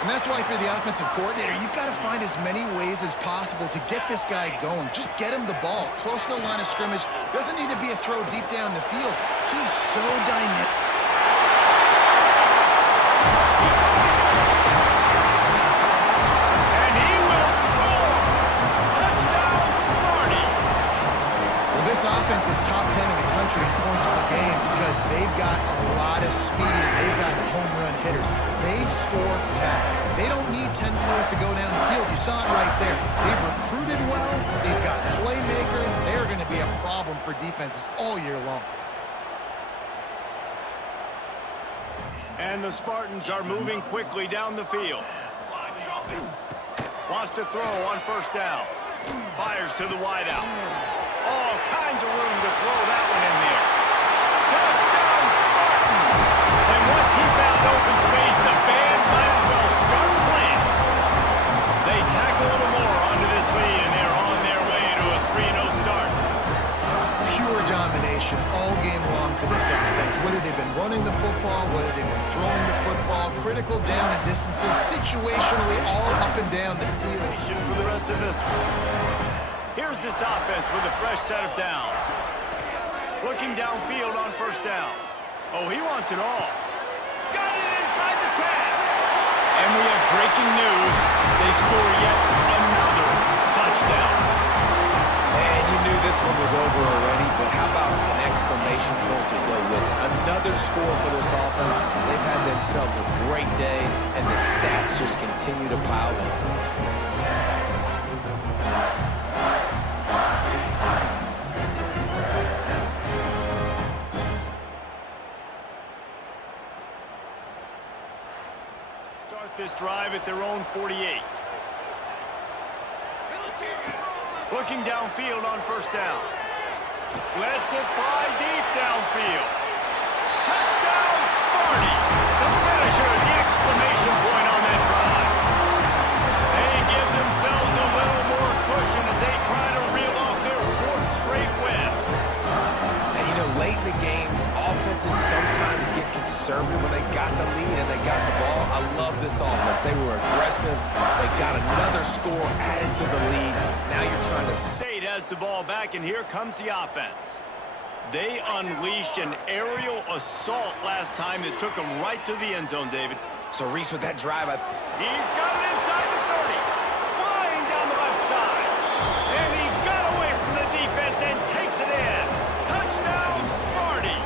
And that's why if you're the offensive coordinator, you've got to find as many ways as possible to get this guy going. Just get him the ball close to the line of scrimmage. Doesn't need to be a throw deep down the field. He's so dynamic. And he will score! Touchdown, Smarty! Well, this offense is top 10 in the country in points per game because they've got a lot of speed and they've got home run hitters. They score fast. They don't need 10 plays to go down the field. You saw it right there. They've recruited well. They've got playmakers. They're going to be a problem for defenses all year long. And the Spartans are moving quickly down the field. Wants to throw on first down. Fires to the wideout. All kinds of room to throw that one in there. Touchdown, Spartans! And once he found open space, the band might as well start playing. They tack a little more onto this lead, and they're on their way to a 3-0 start. Pure domination all game long for this offense. Whether they've been running the football, whether they've been throwing the football, critical down and distances, situationally all up and down the field. For the rest of this one. Here's this offense with a fresh set of downs. Looking downfield on first down. Oh, he wants it all. Got it inside the 10. And we have breaking news. They score yet another touchdown. And you knew this one was over already, but how about an exclamation point to go with it? Another score for this offense. They've had themselves a great day, and the stats just continue to pile up. This drive at their own 48. Looking downfield on first down. Lets it fly deep downfield. Touchdown, Smarty! The finisher, the exclamation point on that drive. They give themselves a little more cushion as they try to reel off their fourth straight win. And you know, late in the games, offenses sometimes get conservative when they got the lead and they got the ball. I love this offense. They were aggressive. They got another score added to the lead. Now you're trying to... State has the ball back, and here comes the offense. They unleashed an aerial assault last time that took them right to the end zone, David. So Reese, with that drive, he's got it inside the 30. Flying down the left side. And he got away from the defense and takes it in. Touchdown, Smarty.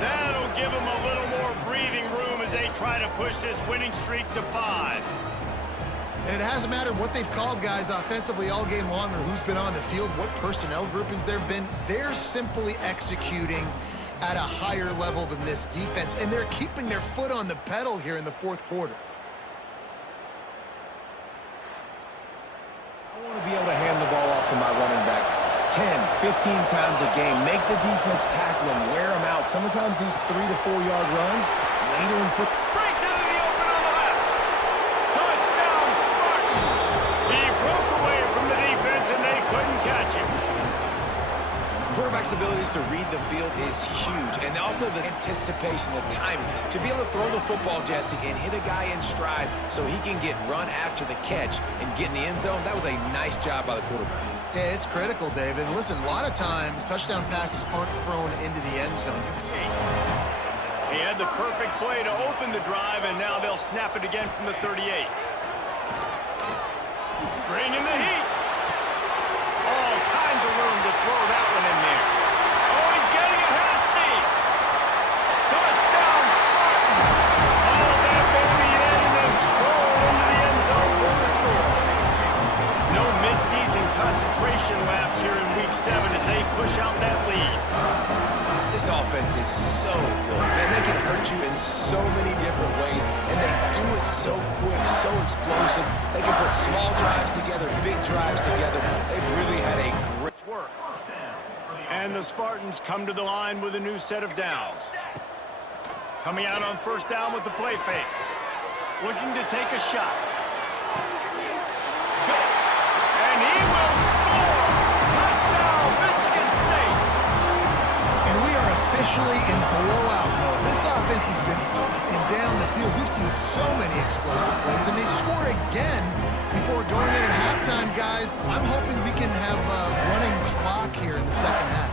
That'll give him a little more breathing room as they try to push this winning streak to 5. And it hasn't mattered what they've called guys offensively all game long or who's been on the field, what personnel groupings there have been. They're simply executing at a higher level than this defense, and they're keeping their foot on the pedal here in the fourth quarter. I want to be able to hand the ball off to my running back 10, 15 times a game. Make the defense tackle them, wear them out. Sometimes these 3 to 4 yard runs later in football. Breaks into the open on the left. Touchdown, Spartans. He broke away from the defense and they couldn't catch him. Quarterback's abilities to read the field is huge, and also the anticipation, the timing. To be able to throw the football, Jesse, and hit a guy in stride so he can get run after the catch and get in the end zone, that was a nice job by the quarterback. Yeah, it's critical, David. Listen, a lot of times touchdown passes aren't thrown into the end zone. He had the perfect play to open the drive, and now they'll snap it again from the 38. Bringing the heat. All kinds of room to throw that one in there. Oh, he's getting ahead of steam. Touchdown, Spartans. Haul that baby in and then stroll into the end zone for the score. No midseason concentration laps here in Week 7 as they push out that lead. This offense is so good. Man, they can hurt you in so many different ways, and they do it so quick, so explosive. They can put small drives together, big drives together. They've really had a great work. And the Spartans come to the line with a new set of downs. Coming out on first down with the play fake. Looking to take a shot. Go. And he will score! Touchdown, Michigan State! And we are especially in blowout mode. This offense has been up and down the field. We've seen so many explosive plays, and they score again before going in at halftime, guys. I'm hoping we can have a running clock here in the second half.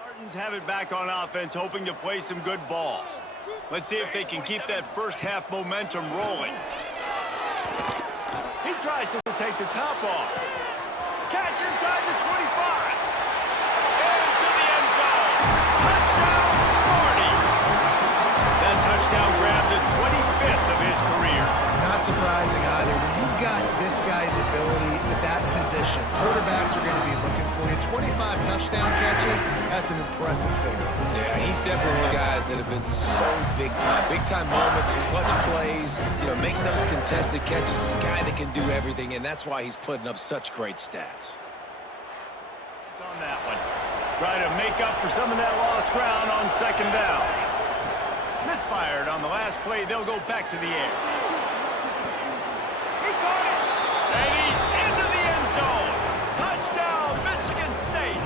Spartans have it back on offense, hoping to play some good ball. Let's see if they can keep that first half momentum rolling. He tries to take the top off. Catch inside the 25. Into the end zone. Touchdown, Sparty. That touchdown grabbed the 25th of his career. Not surprising either. When you've got this guy's ability at that position, quarterbacks are going to be looking for you. 25 touchdown catches, that's an impressive figure. Yeah, he's definitely one of the guys that have been so big time. Big time moments, clutch plays, makes those contested catches. He's a guy that can do everything, and that's why he's putting up such great stats. It's on that one. Try to make up for some of that lost ground on second down. Misfired on the last play. They'll go back to the air. He caught it. And he's into the end zone. Touchdown, Michigan State.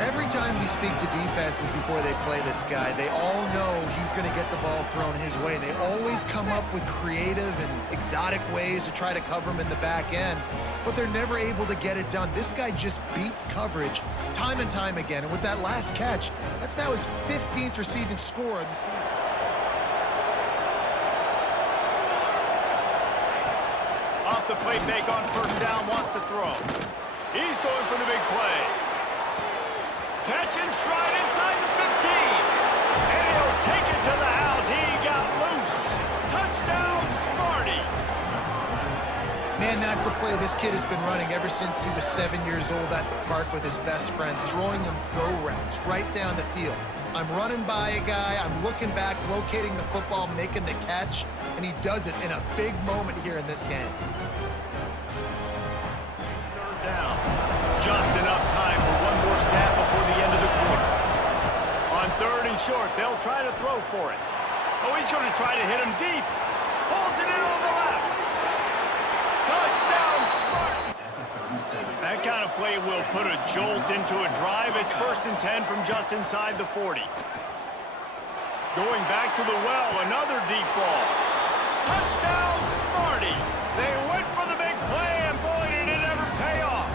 Every time we speak to defenses before they play this guy, they all know he's going to get the ball thrown his way. They always come up with creative and exotic ways to try to cover him in the back end, but they're never able to get it done. This guy just beats coverage time and time again, and with that last catch, that's now his 15th receiving score of the season. Off the play fake on first down, wants to throw. He's going for the big play. Catch in stride inside the 15. And he'll take it to the house. He got loose. Touchdown, Sparty. Man, that's a play this kid has been running ever since he was 7 years old at the park with his best friend, throwing him go routes right down the field. I'm running by a guy, I'm looking back, locating the football, making the catch, and he does it in a big moment here in this game. Third down. Just enough time for one more snap before the end of the quarter. On third and short, they'll try to throw for it. Oh, he's going to try to hit him deep. Pulls it in on the left. Touchdown, Spartan. That kind of play will put a jolt into a drive. It's 1st and 10 from just inside the 40. Going back to the well, another deep ball. Touchdown, Sparty. They went for the big play, and boy, did it ever pay off.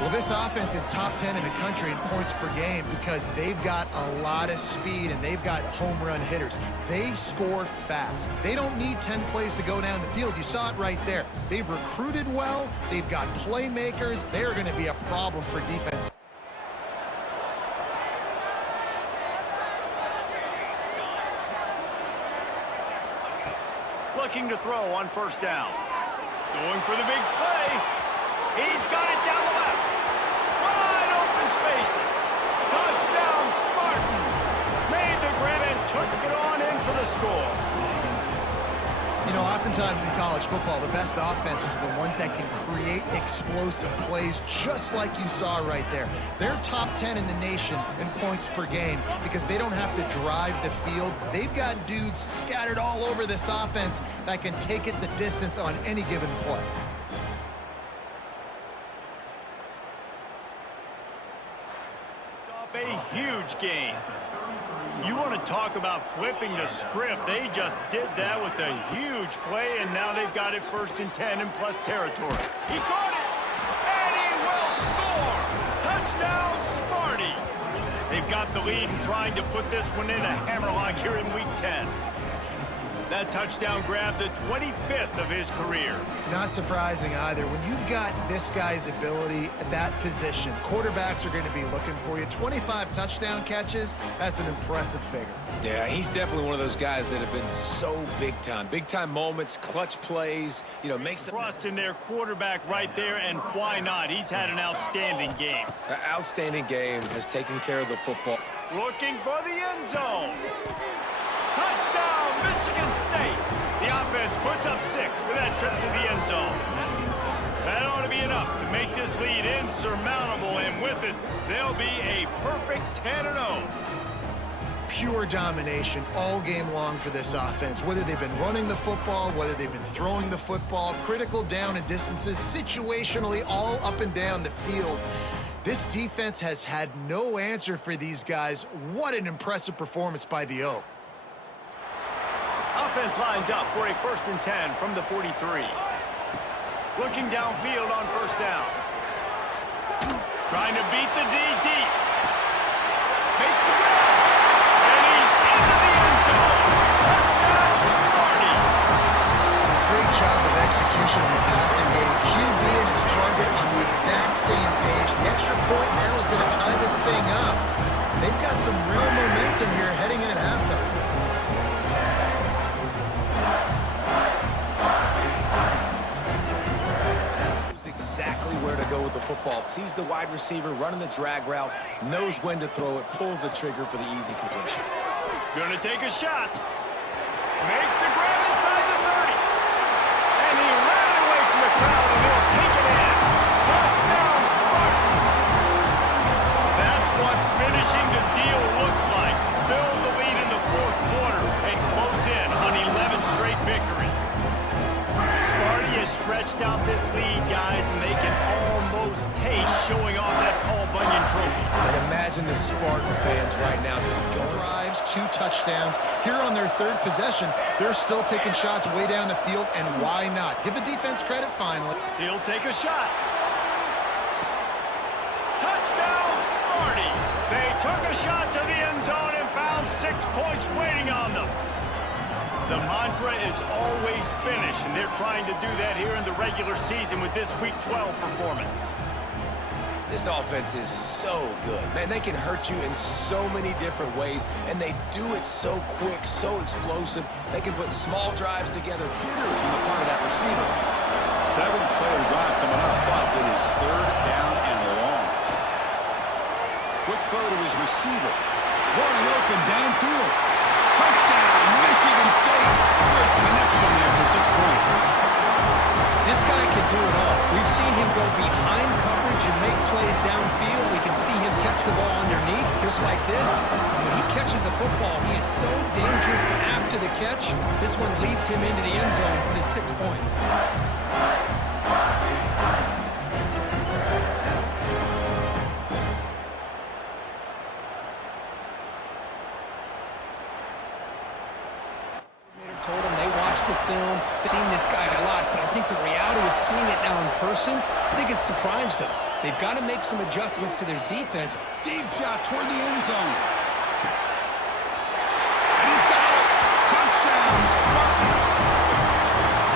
Well, this offense is top 10 in the country in points per game because they've got a lot of speed and they've got home run hitters. They score fast. They don't need 10 plays to go down the field. You saw it right there. They've recruited well. They've got playmakers. They're going to be a problem for defense. Looking to throw on first down. Going for the big play. He's got it down the left. Wide open spaces. Touchdown, Spartans. Made the grab and took it on in for the score. You know, oftentimes in college football, the best offenses are the ones that can create explosive plays just like you saw right there. They're top 10 in the nation in points per game because they don't have to drive the field. They've got dudes scattered all over this offense that can take it the distance on any given play. Off a huge gain. You want to talk about flipping the script. They just did that with a huge play, and now they've got it 1st and 10 in plus territory. He caught it, and he will score. Touchdown, Sparty. They've got the lead and trying to put this one in a hammerlock here in Week 10. That touchdown grabbed the 25th of his career. Not surprising either. When you've got this guy's ability at that position, quarterbacks are going to be looking for you. 25 touchdown catches, that's an impressive figure. Yeah, he's definitely one of those guys that have been so big time. Big time moments, clutch plays, makes the trust in their quarterback right there, and why not? He's had an outstanding game. An outstanding game, has taken care of the football. Looking for the end zone. Touchdown, Michigan State. The offense puts up 6 with that trip to the end zone. That ought to be enough to make this lead insurmountable, and with it, they'll be a perfect 10-0. pure domination all game long for this offense. Whether they've been running the football, whether they've been throwing the football, critical down and distances, situationally all up and down the field. This defense has had no answer for these guys. What an impressive performance by the O. Offense lines up for a 1st and 10 from the 43. Looking downfield on 1st down. Trying to beat the D deep. Makes the grab. And he's into the end zone. Touchdown, Sparty. Great job of execution in the passing game. QB and his target on the exact same page. The extra point now is going to tie this thing up. They've got some real momentum here heading in at halftime. Exactly where to go with the football. Sees the wide receiver running the drag route, knows when to throw it, pulls the trigger for the easy completion. Gonna take a shot. Makes the grab inside the 30. And he ran away from the crowd, and he'll take it in. Touchdown, Spartans. That's what finishing the deal looks like. Build the lead in the 4th quarter and close in on 11 straight victories. Sparty has stretched out this lead, guys, and they can almost taste showing off that Paul Bunyan trophy. And imagine the Spartan fans right now just going. Drives, 2 touchdowns. Here on their 3rd possession, they're still taking shots way down the field, and why not? Give the defense credit finally. He'll take a shot. Touchdown, Sparty! They took a shot to the end zone and found 6 points waiting on them. The mantra is always finish, and they're trying to do that here in the regular season with this Week 12 performance. This offense is so good. Man, they can hurt you in so many different ways, and they do it so quick, so explosive. They can put small drives together. Shooters on the part of that receiver. 7th play of the drive coming up, but it is 3rd down and long. Quick throw to his receiver. Wide open downfield. Touchdown, Michigan State. Great connection there for 6 points. This guy can do it all. We've seen him go behind coverage and make plays downfield. We can see him catch the ball underneath, just like this. And when he catches a football, he is so dangerous after the catch. This one leads him into the end zone for the 6 points. Told him they watched the film, seen this guy a lot, but I think the reality of seeing it now in person, I think it's surprised him. They've got to make some adjustments to their defense. Deep shot toward the end zone. And he's got it. Touchdown, Spartans.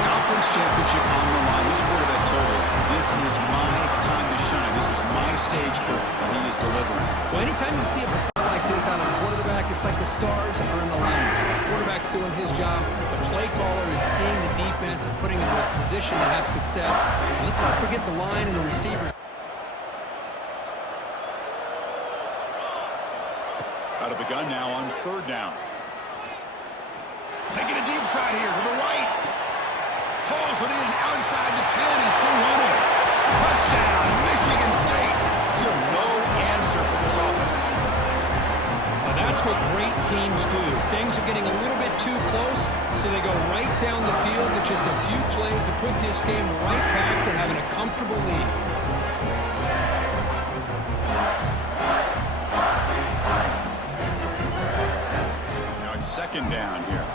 Conference championship on the line. This quarterback told us, this is my time to shine. This is my stage for and he is delivering. Well, anytime you see a performance like this out of a quarterback, it's like the stars are in alignment. The quarterback's doing his job. The play caller is seeing the defense and putting him in a position to have success. And let's not forget the line and the receivers. Out of the gun now on 3rd down. Taking a deep shot here to the right. Pulls it in outside the 10. He's still running. Touchdown, Michigan State. Still no answer for this offense. Now that's what great teams do. Things are getting a little bit too close, so they go right down the field with just a few plays to put this game right back to having a comfortable lead. Now it's 2nd down here.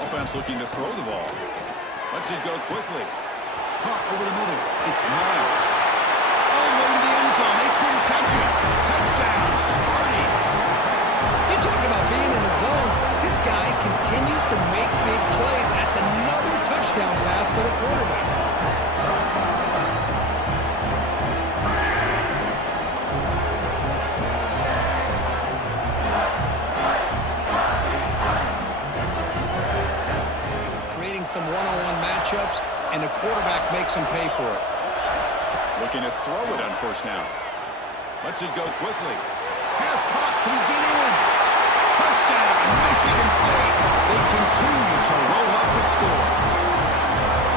Offense looking to throw the ball. Lets it go quickly. Caught over the middle. It's Miles. All the way to the end zone. They couldn't catch it. Touchdown, Sparty. You talk about being in the zone. This guy continues to make big plays. That's another touchdown pass for the quarterback. Creating some one-on-one matchups, and the quarterback makes him pay for it. Looking to throw it on 1st down. Lets it go quickly. Pass caught. Can he get in? Touchdown, Michigan State. They continue to roll up the score.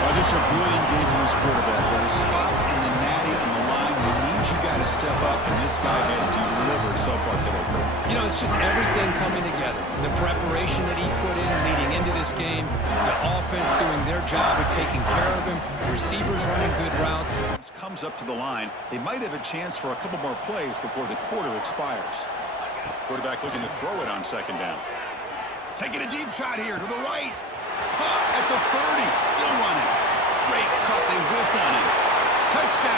Well, just a brilliant game from this quarterback. With a spot in the natty on the line, he needs you got to to step up, and this guy has delivered so far today, Kurt. You know, it's just everything coming together. The preparation that he put in leading into this game, the offense doing their job of taking care of him, receivers running good routes. Comes up to the line. They might have a chance for a couple more plays before the quarter expires. Quarterback looking to throw it on second down. Taking a deep shot here to the right. Caught at the